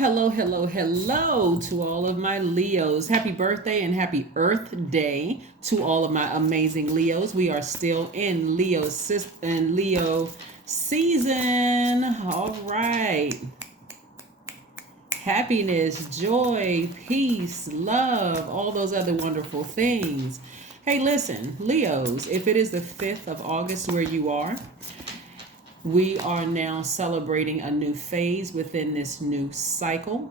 hello to all of my Leos. Happy birthday and happy Earth Day to all of my amazing Leos. We are still in Leo season. All right. Happiness, joy, peace, love, all those other wonderful things. Hey, listen, Leos, if it is the 5th of August where you are, we are now celebrating a new phase within this new cycle.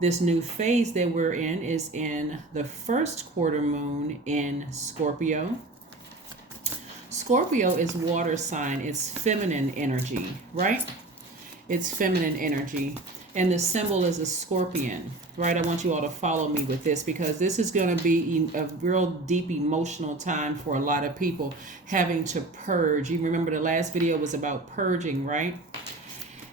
This new phase that we're in is in the first quarter moon in Scorpio. Scorpio is water sign. It's feminine energy, right? It's feminine energy. And the symbol is a scorpion, right? I want you all to follow me with this because this is going to be a real deep emotional time for a lot of people having to purge. You remember the last video was about purging, right?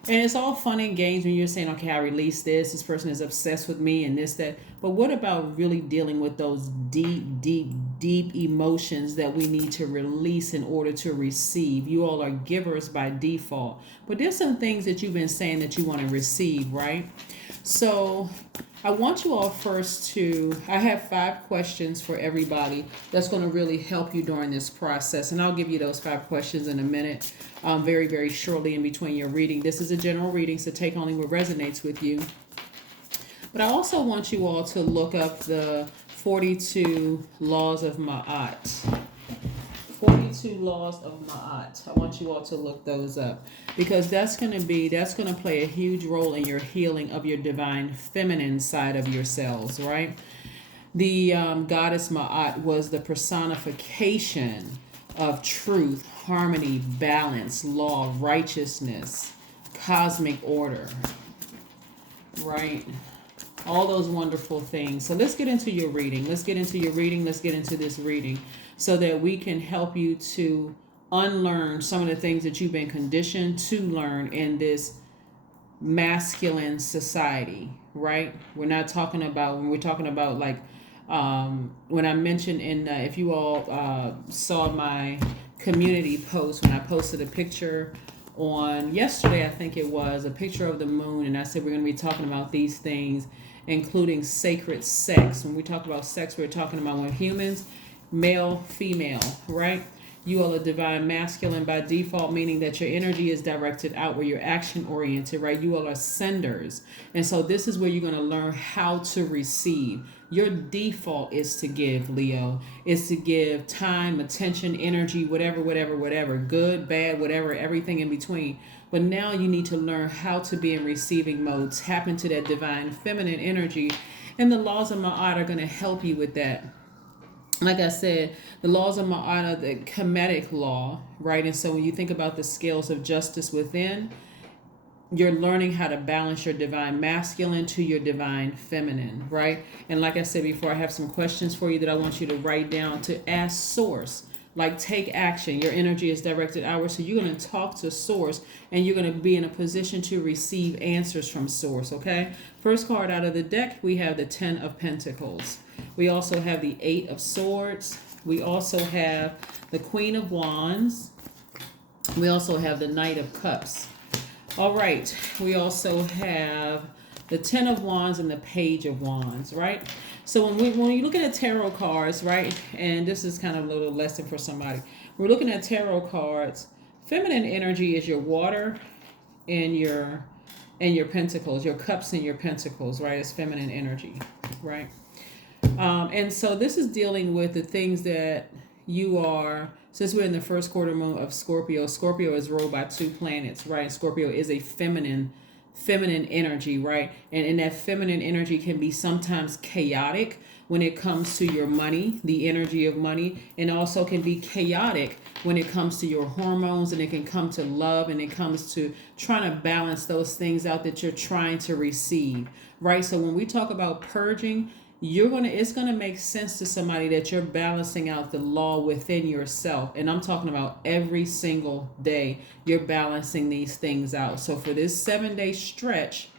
And it's all fun and games when you're saying, okay, I release this person is obsessed with me and this, that. But what about really dealing with those deep emotions that we need to release in order to receive? You all are givers by default. But there's some things that you've been saying that you want to receive, right? So I want you all first I have 5 questions for everybody that's going to really help you during this process. And I'll give you those 5 questions in a minute, very, very shortly in between your reading. This is a general reading, so take only what resonates with you. But I also want you all to look up the 42 laws of Ma'at. 42 laws of Ma'at. I want you all to look those up because that's going to play a huge role in your healing of your divine feminine side of yourselves, right? The goddess Ma'at was the personification of truth, harmony, balance, law, righteousness, cosmic order, right? All those wonderful things. So let's get into your reading. Let's get into this reading so that we can help you to unlearn some of the things that you've been conditioned to learn in this masculine society, right? When we're talking about like, when I mentioned if you all saw my community post, when I posted a picture on yesterday, I think it was a picture of the moon, and I said we're going to be talking about these things, including sacred sex. When we talk about sex, we're talking about when humans, male, female, right? You are a divine masculine by default, meaning that your energy is directed outward, you're action oriented, right? You all are senders. And so this is where you're going to learn how to receive. Your default is to give, Leo. Is to give time, attention, energy, whatever, good, bad, whatever, everything in between. But now you need to learn how to be in receiving mode, tap into that divine feminine energy. And the laws of Ma'at are going to help you with that. Like I said, the laws of Ma'at are the Kemetic law, right? And so when you think about the scales of justice within, you're learning how to balance your divine masculine to your divine feminine, right? And like I said before, I have some questions for you that I want you to write down to ask source. Like, take action. Your energy is directed outward, so you're going to talk to source, and you're going to be in a position to receive answers from source, okay? First card out of the deck, we have the 10 of Pentacles. We also have the 8 of Swords. We also have the Queen of Wands. We also have the Knight of Cups. All right, we also have the 10 of Wands and the Page of Wands, right? So when you look at the tarot cards, right, and this is kind of a little lesson for somebody. We're looking at tarot cards. Feminine energy is your water and your pentacles, your cups and your pentacles, right? It's feminine energy, right? And so this is dealing with the things that you are, since we're in the first quarter moon of Scorpio. Scorpio is ruled by 2 planets, right? Scorpio is a feminine energy, right? And that feminine energy can be sometimes chaotic when it comes to your money, the energy of money, and also can be chaotic when it comes to your hormones, and it can come to love, and it comes to trying to balance those things out that you're trying to receive, right? So when we talk about purging, it's gonna make sense to somebody that you're balancing out the law within yourself. And I'm talking about every single day you're balancing these things out. So for this 7-day stretch,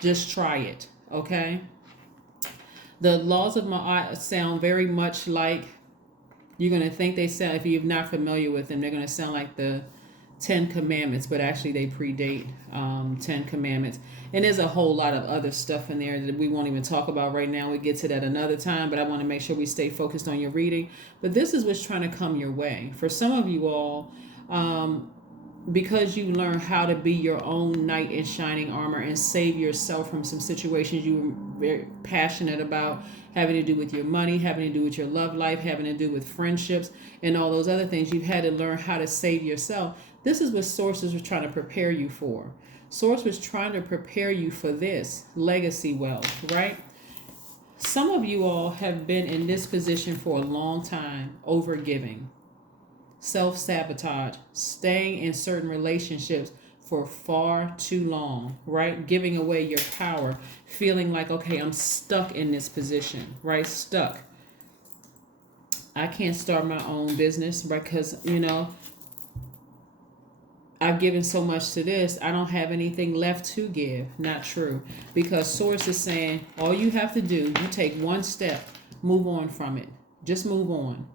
just try it, okay? The laws of Ma'at sound very much like, you're gonna think they sound, if you're not familiar with them, they're gonna sound like the Ten Commandments, but actually they predate 10 Commandments. And there's a whole lot of other stuff in there that we won't even talk about right now. We get to that another time, but I want to make sure we stay focused on your reading. But this is what's trying to come your way. For some of you all, because you learn how to be your own knight in shining armor and save yourself from some situations you were very passionate about, having to do with your money, having to do with your love life, having to do with friendships, and all those other things. You've had to learn how to save yourself. This is what sources were trying to prepare you for. Source was trying to prepare you for this legacy wealth, right? Some of you all have been in this position for a long time, overgiving, self-sabotage, staying in certain relationships for far too long, right? Giving away your power, feeling like, okay, I'm stuck in this position, right? Stuck. I can't start my own business, right? Because, I've given so much to this, I don't have anything left to give. Not true. Because Source is saying, all you have to do, you take one step, move on from it. Just move on.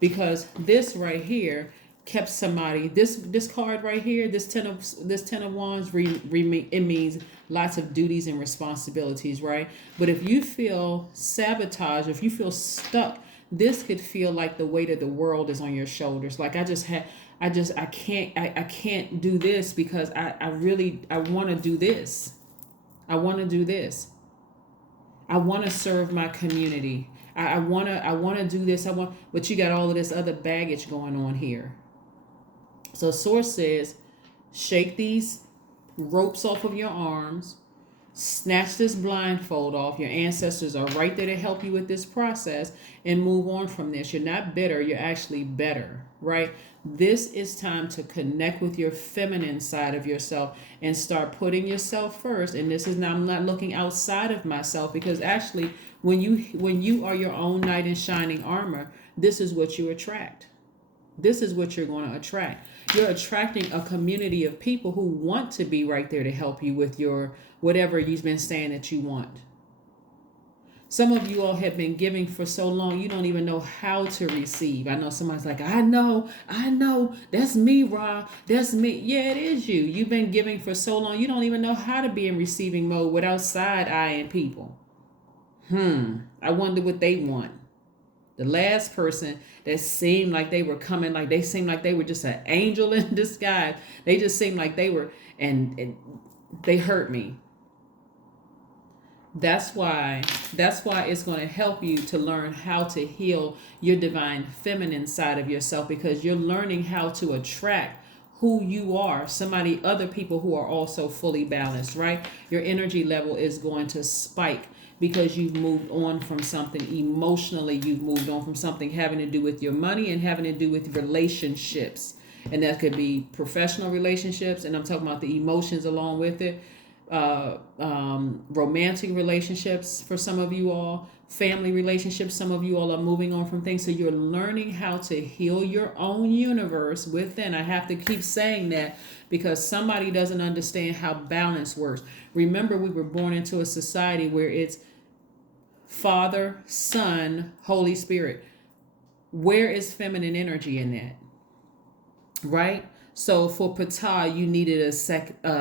Because this right here kept somebody, this card right here, this ten of wands, it means lots of duties and responsibilities, right? But if you feel sabotaged, if you feel stuck, this could feel like the weight of the world is on your shoulders. Like I can't do this because I want to do this. I want to do this. I want to serve my community. I want to do this. But you got all of this other baggage going on here. So Source says, shake these ropes off of your arms, snatch this blindfold off. Your ancestors are right there to help you with this process, and move on from this. You're not bitter, you're actually better, right? This is time to connect with your feminine side of yourself and start putting yourself first. And this is now, I'm not looking outside of myself, because actually when you are your own knight in shining armor, this is what you attract. This is what you're going to attract. You're attracting a community of people who want to be right there to help you with your whatever you've been saying that you want. Some of you all have been giving for so long, you don't even know how to receive. I know somebody's like, I know, that's me, Ra, that's me. Yeah, it is you. You've been giving for so long, you don't even know how to be in receiving mode without side-eyeing people. I wonder what they want. The last person that seemed like they were coming, like they seemed like they were just an angel in disguise. They just seemed like they were, and they hurt me. That's why it's going to help you to learn how to heal your divine feminine side of yourself, because you're learning how to attract who you are, other people who are also fully balanced, right? Your energy level is going to spike because you've moved on from something emotionally. You've moved on from something having to do with your money and having to do with relationships. And that could be professional relationships, and I'm talking about the emotions along with it. Romantic relationships for some of you all, family relationships. Some of you all are moving on from things. So you're learning how to heal your own universe within. I have to keep saying that because somebody doesn't understand how balance works. Remember, we were born into a society where it's Father, Son, Holy Spirit. Where is feminine energy in that? Right? So for Ptah, you needed a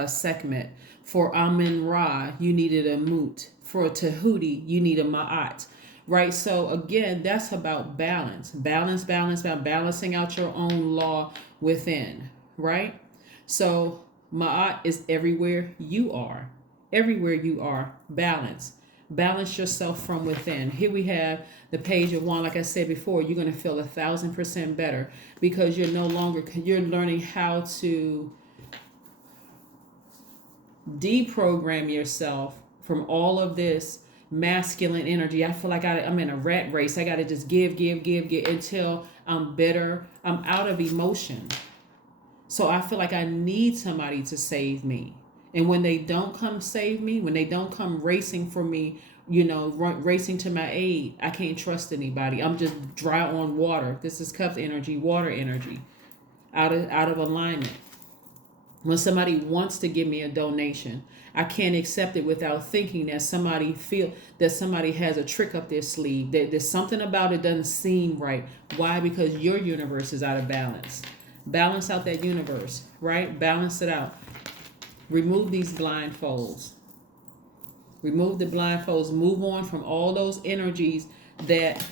Sekhmet. For Amun Ra, you needed a Mut. For Tahuti, you need a Ma'at. Right? So again, that's about balance. Balancing out your own law within. Right? So Ma'at is everywhere you are. Everywhere you are, balance. Balance yourself from within. Here we have the Page of Wands. Like I said before, you're going to feel 1,000% better because you're learning how to deprogram yourself from all of this masculine energy. I feel like I'm in a rat race. I got to just give until I'm bitter. I'm out of emotion. So I feel like I need somebody to save me. And when they don't come save me, when they don't come racing for me, racing to my aid, I can't trust anybody. I'm just dry on water. This is cup energy, water energy, out of alignment. When somebody wants to give me a donation, I can't accept it without thinking that somebody has a trick up their sleeve. That there's something about it doesn't seem right. Why? Because your universe is out of balance. Balance out that universe, right? Balance it out. Remove these blindfolds. Remove the blindfolds. Move on from all those energies that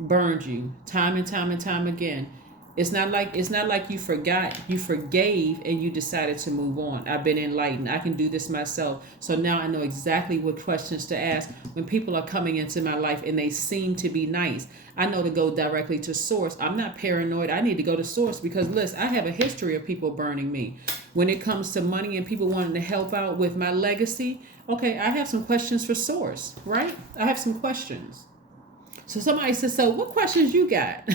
burned you time and time and time again. It's not like you forgot, you forgave and you decided to move on. I've been enlightened. I can do this myself. So now I know exactly what questions to ask when people are coming into my life and they seem to be nice. I know to go directly to source. I'm not paranoid. I need to go to source because listen, I have a history of people burning me. When it comes to money and people wanting to help out with my legacy, okay, I have some questions for source, right? I have some questions. So somebody says, so what questions you got?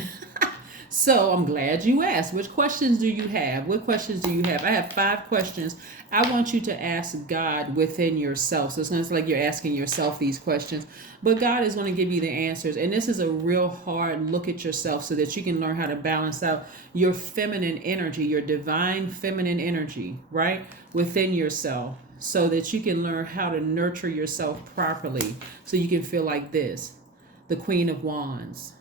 So I'm glad you asked. Which questions do you have? What questions do you have? I have 5 questions. I want you to ask God within yourself. So it's not like you're asking yourself these questions, but God is going to give you the answers. And this is a real hard look at yourself so that you can learn how to balance out your feminine energy, your divine feminine energy, right? Within yourself so that you can learn how to nurture yourself properly so you can feel like this, the Queen of Wands.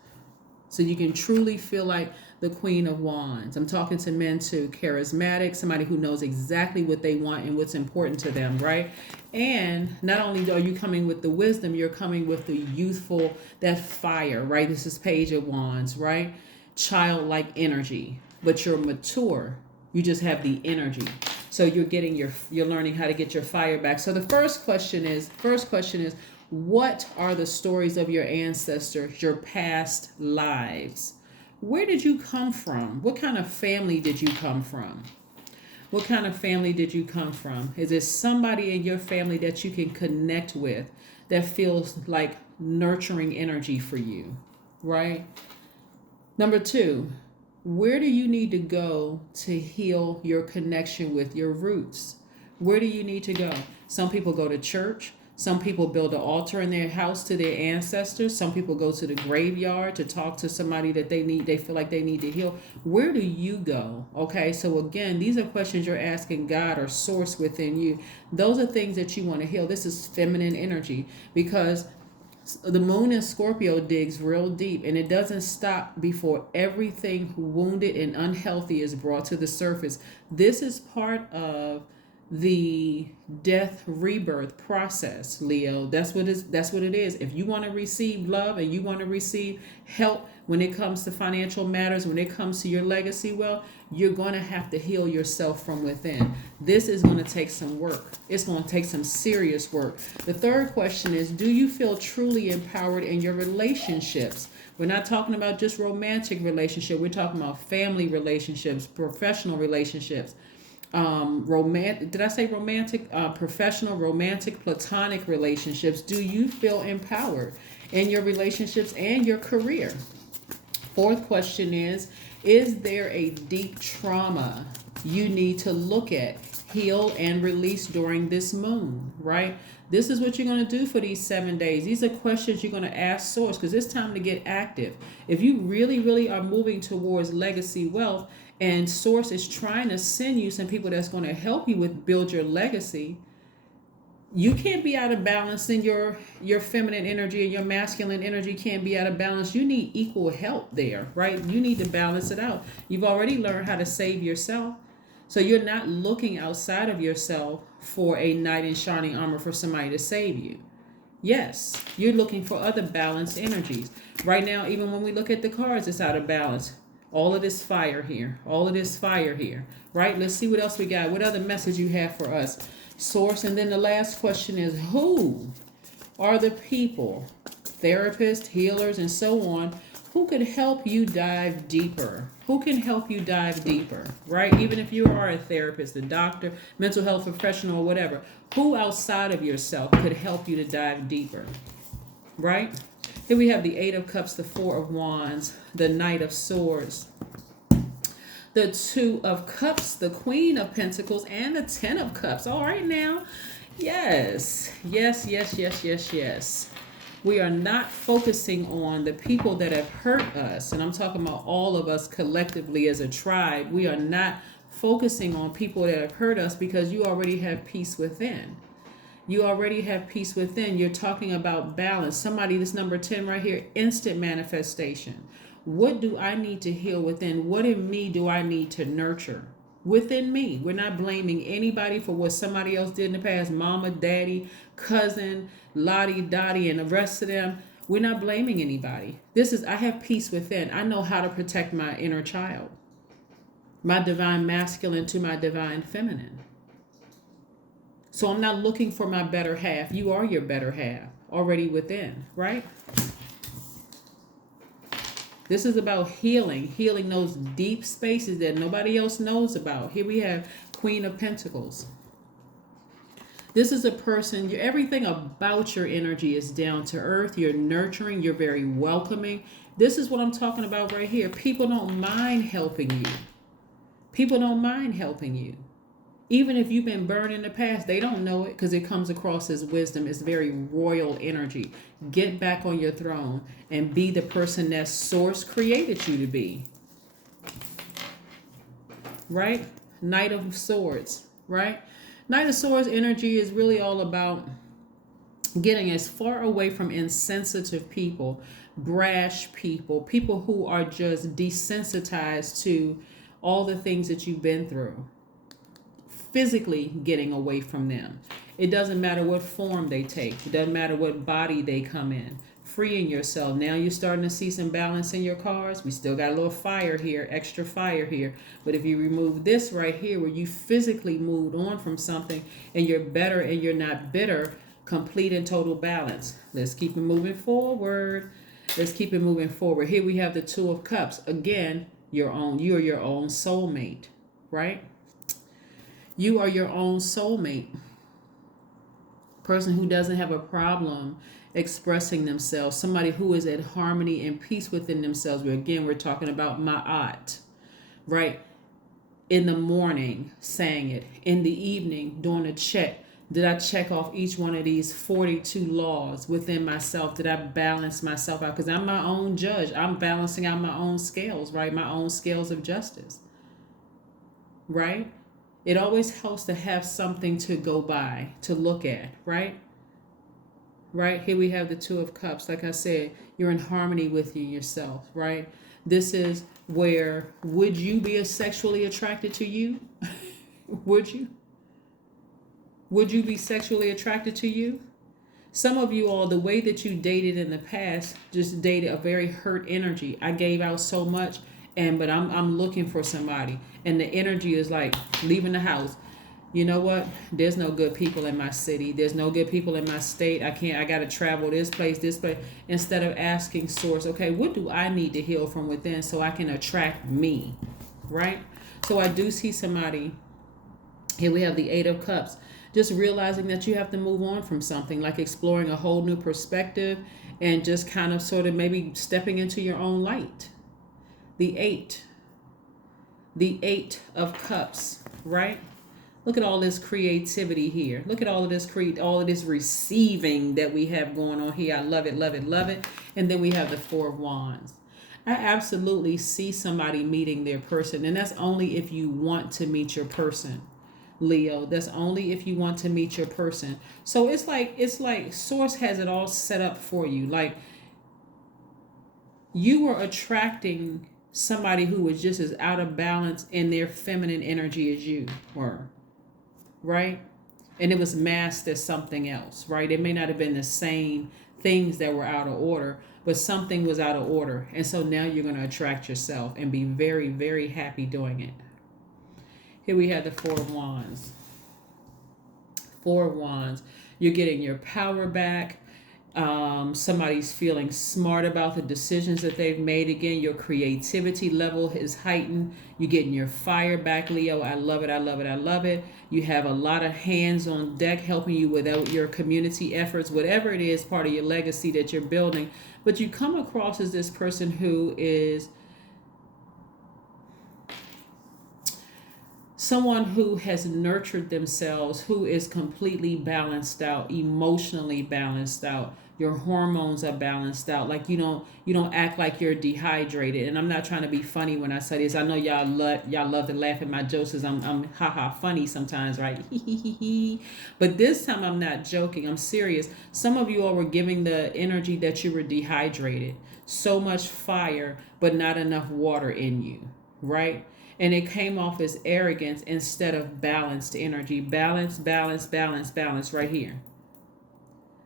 So you can truly feel like the Queen of Wands. I'm talking to men too. Charismatic, somebody who knows exactly what they want and what's important to them, right? And not only are you coming with the wisdom, you're coming with the youthful, that fire, right? This is Page of Wands, right? Childlike energy, but you're mature. You just have the energy. So you're learning how to get your fire back. So the first question is, what are the stories of your ancestors, your past lives? Where did you come from? What kind of family did you come from? What kind of family did you come from? Is there somebody in your family that you can connect with that feels like nurturing energy for you, right? Number 2, where do you need to go to heal your connection with your roots? Where do you need to go? Some people go to church. Some people build an altar in their house to their ancestors. Some people go to the graveyard to talk to somebody that they feel like they need to heal. Where do you go? Okay, so again, these are questions you're asking God or source within you. Those are things that you want to heal. This is feminine energy because the moon in Scorpio digs real deep, and it doesn't stop before everything wounded and unhealthy is brought to the surface. This is part of the death rebirth process, Leo. That's what it is. If you want to receive love and you want to receive help when it comes to financial matters, when it comes to your legacy wealth, you're going to have to heal yourself from within. This is going to take some work. It's going to take some serious work. The third question is, do you feel truly empowered in your relationships? We're not talking about just romantic relationship. We're talking about family relationships, professional relationships. Did I say romantic? Professional, romantic, platonic relationships. Do you feel empowered in your relationships and your career? Fourth question is there a deep trauma you need to look at, heal, and release during this moon, right? This is what you're going to do for these 7 days. These are questions you're going to ask source because it's time to get active. If you really, really are moving towards legacy wealth, and source is trying to send you some people that's going to help you with build your legacy, you can't be out of balance in your feminine energy, and your masculine energy can't be out of balance. You need equal help there, right? You need to balance it out. You've already learned how to save yourself. So you're not looking outside of yourself for a knight in shining armor for somebody to save you. Yes, you're looking for other balanced energies. Right now, even when we look at the cards, it's out of balance. All of this fire here. All of this fire here. Right? Let's see what else we got. What other message you have for us? Source. And then the last question is, who are the people, therapists, healers, and so on, who could help you dive deeper? Who can help you dive deeper? Right? Even if you are a therapist, a doctor, mental health professional, or whatever, who outside of yourself could help you to dive deeper? Right? Here we have the 8 of Cups, the 4 of Wands, the Knight of Swords, the 2 of Cups, the Queen of Pentacles, and the 10 of Cups. All right now. Yes. Yes, yes, yes, yes, yes. We are not focusing on the people that have hurt us. And I'm talking about all of us collectively as a tribe. We are not focusing on people that have hurt us because you already have peace within. You already have peace within. You're talking about balance. Somebody, this number 10 right here, instant manifestation. What do I need to heal within? What in me do I need to nurture within me? We're not blaming anybody for what somebody else did in the past. Mama, daddy, cousin, Lottie, Dottie, and the rest of them. We're not blaming anybody. I have peace within. I know how to protect my inner child, my divine masculine to my divine feminine. So I'm not looking for my better half. You are your better half already within, right? This is about healing those deep spaces that nobody else knows about. Here we have Queen of Pentacles. This is a person, everything about your energy is down to earth. You're nurturing, you're very welcoming. This is what I'm talking about right here. People don't mind helping you. People don't mind helping you. Even if you've been burned in the past, they don't know it because it comes across as wisdom. It's very royal energy. Get back on your throne and be the person that Source created you to be. Right? Knight of Swords, right? Knight of Swords energy is really all about getting as far away from insensitive people, brash people, people who are just desensitized to all the things that you've been through. Physically getting away from them. It doesn't matter what form they take. It doesn't matter what body they come in. Freeing yourself. Now you're starting to see some balance in your cards. We still got a little fire here, extra fire here. But if you remove this right here where you physically moved on from something and you're better and you're not bitter, complete and total balance. Let's keep it moving forward. Let's keep it moving forward. Here we have the Two of Cups. Again, you're your own soulmate, right? You are your own soulmate. Person who doesn't have a problem expressing themselves. Somebody who is at harmony and peace within themselves. We're talking about ma'at, right? In the morning, saying it. In the evening, doing a check. Did I check off each one of these 42 laws within myself? Did I balance myself out? Because I'm my own judge. I'm balancing out my own scales, right? My own scales of justice, right? It always helps to have something to go by, to look at, right? Right? Here we have the Two of Cups. Like I said, you're in harmony with yourself, right? This is where, would you be sexually attracted to you? Would you? Would you be sexually attracted to you? Some of you all, the way that you dated in the past, just dated a very hurt energy. I gave out so much. But I'm looking for somebody, and the energy is like leaving the house. You know what? There's no good people in my city. There's no good people in my state. I got to travel this place. Instead of asking Source, okay, what do I need to heal from within so I can attract me, right? So I do see somebody. Here we have the Eight of Cups. Just realizing that you have to move on from something, like exploring a whole new perspective and just kind of sort of maybe stepping into your own light. The Eight of Cups, right? Look at all this creativity here. Look at all of this receiving that we have going on here. I love it, love it, love it. And then we have the Four of Wands. I absolutely see somebody meeting their person, and that's only if you want to meet your person, Leo. That's only if you want to meet your person. So it's like Source has it all set up for you. Like you were attracting somebody who was just as out of balance in their feminine energy as you were, right? And it was masked as something else, right? It may not have been the same things that were out of order, but something was out of order. And so now you're going to attract yourself and be very, very happy doing it. Here we have the Four of Wands. Four of Wands. You're getting your power back. Somebody's feeling smart about the decisions that they've made. Again, your creativity level is heightened. You're getting your fire back, Leo. I love it. I love it. I love it. You have a lot of hands on deck helping you with your community efforts, whatever it is, part of your legacy that you're building. But you come across as this person who is someone who has nurtured themselves, who is completely balanced out, emotionally balanced out. Your hormones are balanced out. Like you don't act like you're dehydrated. And I'm not trying to be funny when I say this. I know y'all love to laugh at my jokes as I'm haha funny sometimes, right? But this time I'm not joking. I'm serious. Some of you all were giving the energy that you were dehydrated. So much fire, but not enough water in you, right? And it came off as arrogance instead of balanced energy. Balance, balance, balance, balance right here.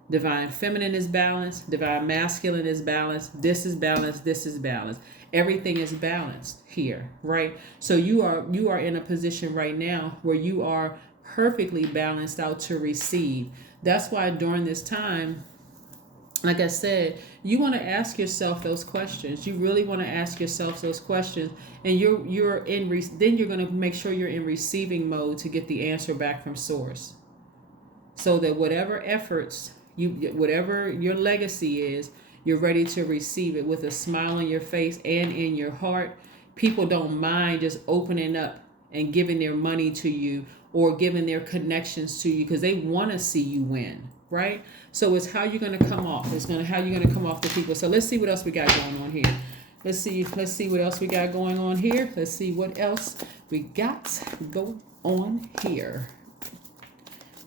Divine feminine is balanced. Divine masculine is balanced. This is balanced. This is balanced. Everything is balanced here, right? So you are in a position right now where you are perfectly balanced out to receive. That's why during this time, like I said, you want to ask yourself those questions. You really want to ask yourself those questions, and then you're going to make sure you're in receiving mode to get the answer back from source, so that whatever efforts whatever your legacy is, you're ready to receive it with a smile on your face and in your heart. People don't mind just opening up and giving their money to you or giving their connections to you because they want to see you win, right? So it's how you're going to come off. How you're going to come off to people. So let's see what else we got going on here. Let's see what else we got going on here. Let's see what else we got going on here.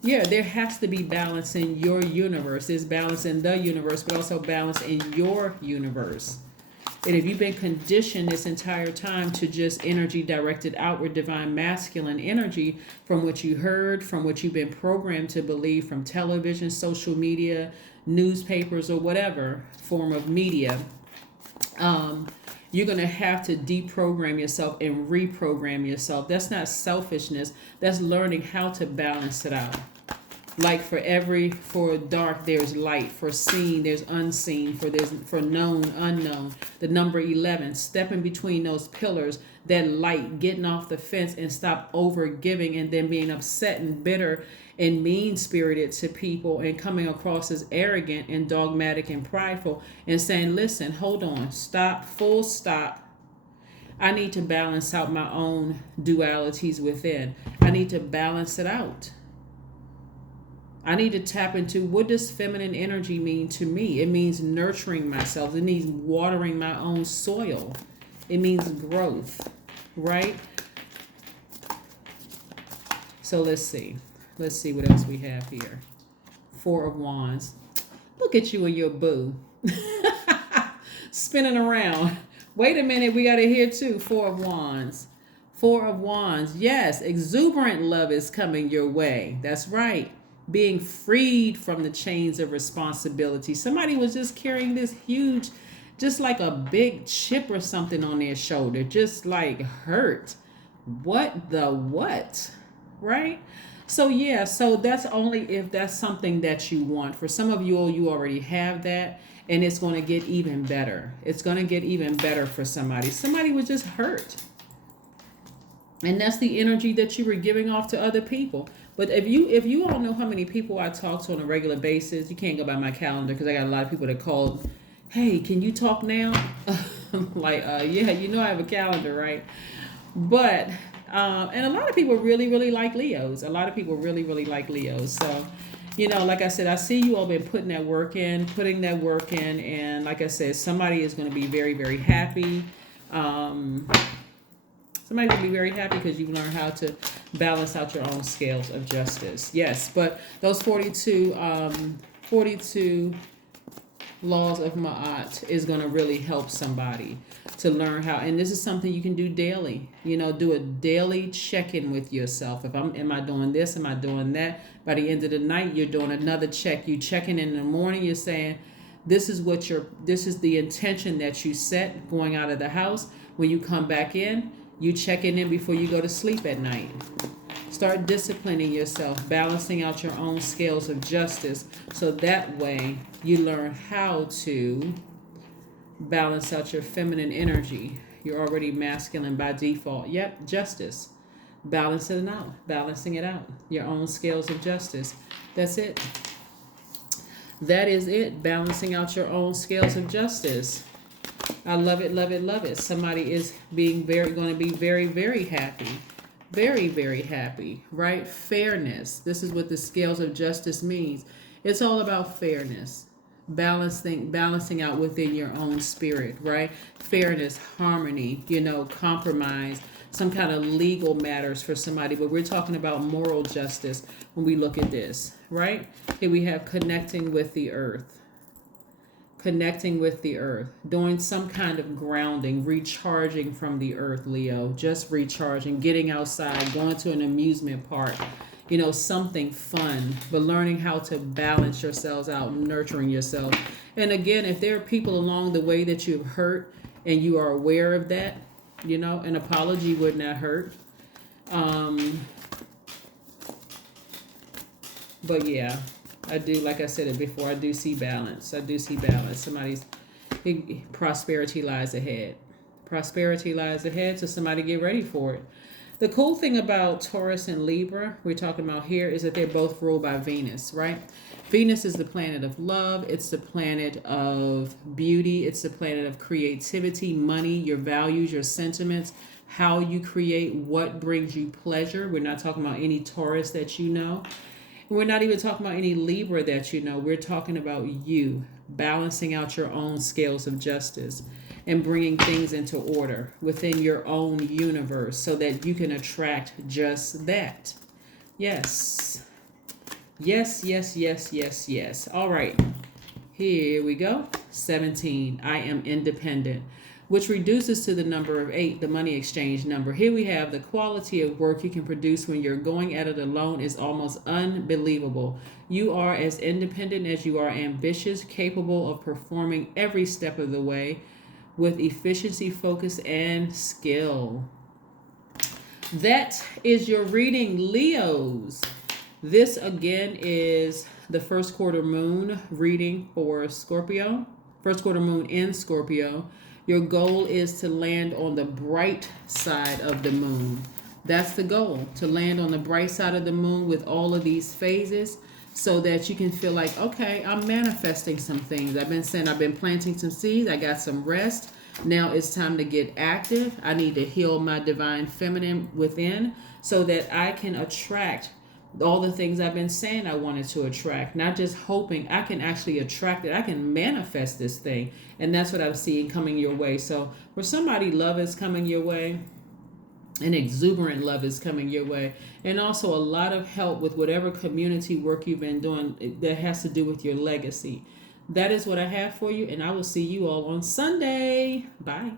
Yeah, there has to be balance in your universe. There's balance in the universe, but also balance in your universe. And if you've been conditioned this entire time to just energy directed outward, divine masculine energy from what you heard, from what you've been programmed to believe from television, social media, newspapers, or whatever form of media, you're going to have to deprogram yourself and reprogram yourself. That's not selfishness. That's learning how to balance it out. Like for dark, there's light. For seen, there's unseen. For known, unknown. The number 11, stepping between those pillars, that light, getting off the fence and stop over giving and then being upset and bitter and mean-spirited to people and coming across as arrogant and dogmatic and prideful and saying, listen, hold on, stop, full stop. I need to balance out my own dualities within. I need to balance it out. I need to tap into, what does feminine energy mean to me? It means nurturing myself. It means watering my own soil. It means growth, right? So let's see. Let's see what else we have here. 4 of Wands. Look at you and your boo. Spinning around. Wait a minute, we got it here too. 4 of Wands. 4 of Wands. Yes, exuberant love is coming your way. That's right. Being freed from the chains of responsibility. Somebody was just carrying this huge, just like a big chip or something on their shoulder. Just like hurt. What the what? Right? So yeah, so that's only if that's something that you want. For some of you already have that, and it's going to get even better. It's going to get even better for somebody. Somebody was just hurt. And that's the energy that you were giving off to other people. But if you all know how many people I talk to on a regular basis, you can't go by my calendar because I got a lot of people that call, hey, can you talk now? I'm like, yeah, you know I have a calendar, right? But and a lot of people really, really like Leos. A lot of people really, really like Leos. So, like I said, I see you all been putting that work in. And like I said, somebody is going to be very, very happy. Somebody will be very happy because you've learned how to balance out your own scales of justice. Yes, but those 42 laws of Ma'at is going to really help somebody to learn how. And this is something you can do daily. Do a daily check-in with yourself. Am I doing this? Am I doing that? By the end of the night, you're doing another check. You checking in the morning. You're saying, this is the intention that you set going out of the house. When you come back in, you checking in before you go to sleep at night. Start disciplining yourself, balancing out your own scales of justice, so that way you learn how to balance out your feminine energy. You're already masculine by default. Yep, justice. Balancing it out. Your own scales of justice. That's it. That is it. Balancing out your own scales of justice. I love it, love it, love it. Somebody is going to be very, very happy Very, very happy, right? Fairness. This is what the scales of justice means. It's all about fairness. Balancing out within your own spirit, right? Fairness, harmony, compromise, some kind of legal matters for somebody, but we're talking about moral justice when we look at this, right? Here we have connecting with the earth. Connecting with the earth, doing some kind of grounding, recharging from the earth, Leo, just recharging, getting outside, going to an amusement park, something fun, but learning how to balance yourselves out, nurturing yourself. And again, if there are people along the way that you've hurt and you are aware of that, an apology would not hurt. But yeah, I do, like I said it before, I do see balance. I do see balance. Prosperity lies ahead. Prosperity lies ahead, so somebody get ready for it. The cool thing about Taurus and Libra, we're talking about here, is that they're both ruled by Venus, right? Venus is the planet of love. It's the planet of beauty. It's the planet of creativity, money, your values, your sentiments, how you create, what brings you pleasure. We're not talking about any Taurus that you know. We're not even talking about any Libra that you know. We're talking about you balancing out your own scales of justice and bringing things into order within your own universe so that you can attract just that. Yes. Yes, yes, yes, yes, yes. All right. Here we go. 17. I am independent, which reduces to the number of 8, the money exchange number. Here we have the quality of work you can produce when you're going at it alone is almost unbelievable. You are as independent as you are ambitious, capable of performing every step of the way with efficiency, focus, and skill. That is your reading, Leos. This again is the first quarter moon reading for Scorpio. First quarter moon in Scorpio. Your goal is to land on the bright side of the moon. That's the goal, to land on the bright side of the moon with all of these phases so that you can feel like, okay, I'm manifesting some things. I've been saying I've been planting some seeds. I got some rest. Now it's time to get active. I need to heal my divine feminine within so that I can attract all the things I've been saying I wanted to attract, not just hoping. I can actually attract it. I can manifest this thing. And that's what I'm seeing coming your way. So for somebody, love is coming your way. An exuberant love is coming your way. And also a lot of help with whatever community work you've been doing that has to do with your legacy. That is what I have for you. And I will see you all on Sunday. Bye.